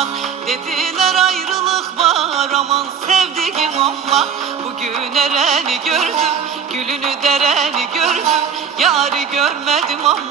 yalan. Dediler ayrılık var, aman sevdiğim ama. Bugün ereni gördüm, gülünü dereni gördüm, yarı görmedim ama.